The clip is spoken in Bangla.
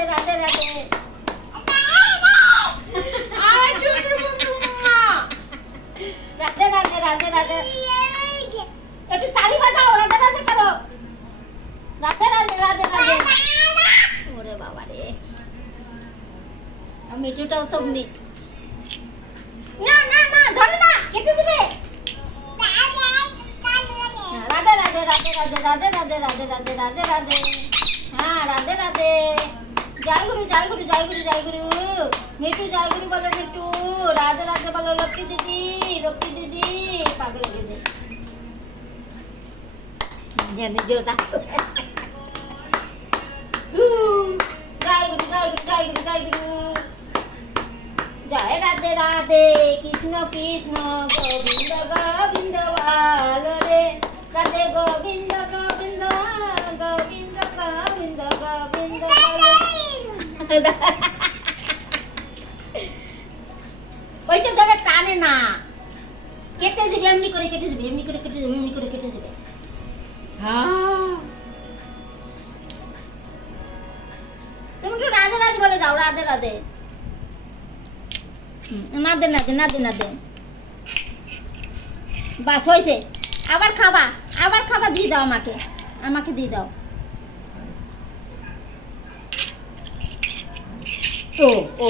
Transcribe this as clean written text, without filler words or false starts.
রাধে রাধে রাধে রাধে রাধে রাধে রাধে একটু তালি বাজাও রাধে রাধে করো রাধে রাধে রাধে রাধে ওরে বাবা রে মিঠুটাও সবনি না না না ধরে না কেটে দিবে রাধে রাধে রাধে রাধে রাধে রাধে রাধে রাধে রাধে রাধে হ্যাঁ রাধে রাধে জয় গুরু জয় গুরু জয় গুরু জয় গুরু মিঠু জয় গুরু বলো মিঠু রাধে রাধে বলো লক্ষ্মী দিদি পাগল লেগে দে জানি দেবতা জয় গুরু জয় গুরু জয় গুরু জয় গুরু জয় রাধে রাধে কৃষ্ণ কৃষ্ণ গোবিন্দ গোবিন্দ ভালো রে রাধে গোবিন্দ গোবিন্দ গোবিন্দ গোবিন্দ গোবিন্দ ওইটা ধরে টানে না কেটে দিবে এমনি করে কেটে দিবে এমনি করে কেটে দিবে এমনি করে কেটে দিবে তুমি একটু রাধে রাধে বলে দাও রাধে রাধে নাদে নাদে নাদে নাদে বাস হয়েছে আবার খাবা দিয়ে দাও আমাকে দিয়ে দাও ও ও